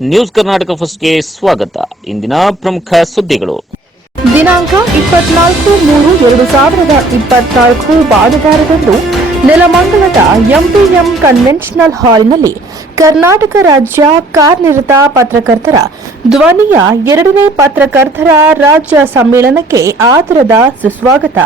News Karnataka ಫಸ್ಟ್ಗೆ ಸ್ವಾಗತ. ಇಂದಿನ ಪ್ರಮುಖ ಸುದ್ದಿಗಳು. ದಿನಾಂಕ ಇಪ್ಪತ್ನಾಲ್ಕು ಮೂರು ಎರಡು ಸಾವಿರದ ಇಪ್ಪತ್ನಾಲ್ಕು ಭಾನುವಾರದಂದು ನೆಲಮಂಗಲದ ಎಂಪಿಎಂ ಕನ್ವೆನ್ಷನಲ್ ಹಾಲ್ನಲ್ಲಿ ಕರ್ನಾಟಕ ರಾಜ್ಯ ಕಾರ್ಯನಿರತ ಪತ್ರಕರ್ತರ, ಧ್ವನಿಯ ಎರಡನೇ ಪತ್ರಕರ್ತರ ರಾಜ್ಯ ಸಮ್ಮೇಳನಕ್ಕೆ ಆತರದ ಸುಸ್ವಾಗತ.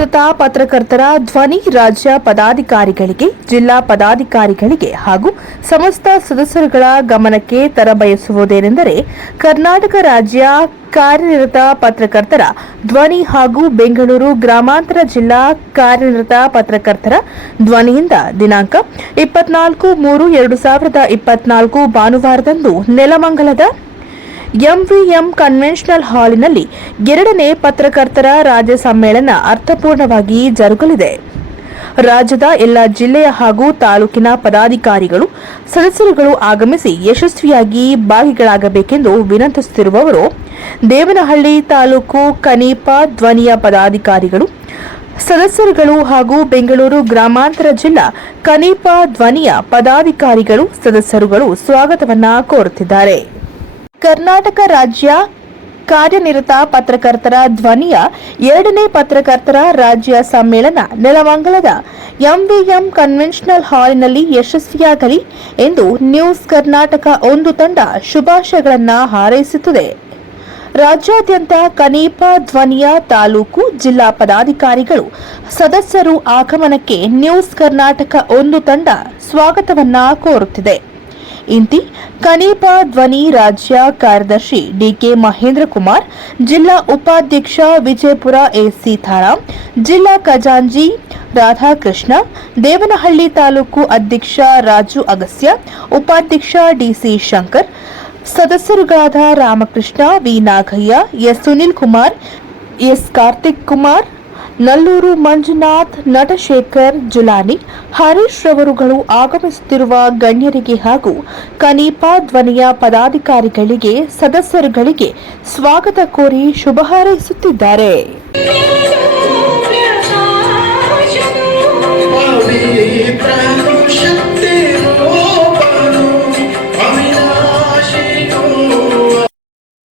ಕಾರ್ಯನಿರತ ಪತ್ರಕರ್ತರ ಧ್ವನಿ ರಾಜ್ಯ ಪದಾಧಿಕಾರಿಗಳಿಗೆ, ಜಿಲ್ಲಾ ಪದಾಧಿಕಾರಿಗಳಿಗೆ ಹಾಗೂ ಸಮಸ್ತ ಸದಸ್ಯರುಗಳ ಗಮನಕ್ಕೆ ತರಬಯಸುವುದೇನೆಂದರೆ ಕರ್ನಾಟಕ ರಾಜ್ಯ ಕಾರ್ಯನಿರತ ಪತ್ರಕರ್ತರ ಧ್ವನಿ ಹಾಗೂ ಬೆಂಗಳೂರು ಗ್ರಾಮಾಂತರ ಜಿಲ್ಲಾ ಕಾರ್ಯನಿರತ ಪತ್ರಕರ್ತರ ಧ್ವನಿಯಿಂದ ದಿನಾಂಕ ಇಪ್ಪತ್ನಾಲ್ಕು ಮೂರು ಎರಡು ಸಾವಿರದ ಇಪ್ಪತ್ನಾಲ್ಕು ಭಾನುವಾರದಂದು ನೆಲಮಂಗಲದ ಎಂವಿಎಂ ಕನ್ವೆನ್ಷನಲ್ ಹಾಲಿನಲ್ಲಿ ಎರಡನೇ ಪತ್ರಕರ್ತರ ರಾಜ್ಯ ಸಮ್ಮೇಳನ ಅರ್ಥಪೂರ್ಣವಾಗಿ ಜರುಗಲಿದೆ. ರಾಜ್ಯದ ಎಲ್ಲ ಜಿಲ್ಲೆಯ ಹಾಗೂ ತಾಲೂಕಿನ ಪದಾಧಿಕಾರಿಗಳು, ಸದಸ್ಯರುಗಳು ಆಗಮಿಸಿ ಯಶಸ್ವಿಯಾಗಿ ಭಾಗಿಗಳಾಗಬೇಕೆಂದು ವಿನಂತಿಸುತ್ತಿರುವವರು, ದೇವನಹಳ್ಳಿ ತಾಲೂಕು ಕನೀಪ ಧ್ವನಿಯ ಪದಾಧಿಕಾರಿಗಳು, ಸದಸ್ಯರುಗಳು ಹಾಗೂ ಬೆಂಗಳೂರು ಗ್ರಾಮಾಂತರ ಜಿಲ್ಲಾ ಕನೀಪ ಧ್ವನಿಯ ಪದಾಧಿಕಾರಿಗಳು, ಸದಸ್ಯರುಗಳು ಸ್ವಾಗತವನ್ನ ಕೋರುತ್ತಿದ್ದಾರೆ. ಕರ್ನಾಟಕ ರಾಜ್ಯ ಕಾರ್ಯನಿರತ ಪತ್ರಕರ್ತರ ಧ್ವನಿಯ ಎರಡನೇ ಪತ್ರಕರ್ತರ ರಾಜ್ಯ ಸಮ್ಮೇಳನ ನೆಲಮಂಗಲದ ಎಂವಿಎಂ ಕನ್ವೆನ್ಷನಲ್ ಹಾಲ್ನಲ್ಲಿ ಯಶಸ್ವಿಯಾಗಲಿ ಎಂದು ನ್ಯೂಸ್ ಕರ್ನಾಟಕ ಒಂದು ತಂಡ ಶುಭಾಶಯಗಳನ್ನು ಹಾರೈಸುತ್ತದೆ. ರಾಜ್ಯಾದ್ಯಂತ ಕನೀಪ ಧ್ವನಿಯ ತಾಲೂಕು ಜಿಲ್ಲಾ ಪದಾಧಿಕಾರಿಗಳು ಸದಸ್ಯರು ಆಗಮನಕ್ಕೆ ನ್ಯೂಸ್ ಕರ್ನಾಟಕ ಒಂದು ತಂಡ ಸ್ವಾಗತವನ್ನ ಕೋರುತ್ತಿದೆ. ಇಂತಿ ಕನೀಪ ಧ್ವನಿ ರಾಜ್ಯ ಕಾರ್ಯದರ್ಶಿ ಡಿಕೆ ಮಹೇಂದ್ರ ಕುಮಾರ್, ಜಿಲ್ಲಾ ಉಪಾಧ್ಯಕ್ಷ ವಿಜಯಪುರ ಎಸಿ ಸೀತಾರಾಮ್ ಜಿಲ್ಲಾ ಖಜಾಂಜಿ ರಾಧಾಕೃಷ್ಣ, ದೇವನಹಳ್ಳಿ ತಾಲೂಕು ಅಧ್ಯಕ್ಷ ರಾಜು ಅಗಸ್ಯ ಉಪಾಧ್ಯಕ್ಷ DC Shankar, ಸದಸ್ಯರುಗಳಾದ Ramakrishna, V Nagaiah, S Sunil Kumar, S Karthik Kumar Nallur Manjunath, Natashekhar, Julani, Harish ರವರುಗಳು ಆಗಮಿಸುತ್ತಿರುವ ಗಣ್ಯರಿಗೆ ಹಾಗೂ ಕನೀಪಾ ಧ್ವನಿಯ ಪದಾಧಿಕಾರಿಗಳಿಗೆ, ಸದಸ್ಯರುಗಳಿಗೆ ಸ್ವಾಗತ ಕೋರಿ ಶುಭ ಹಾರೈಸುತ್ತಿದ್ದಾರೆ.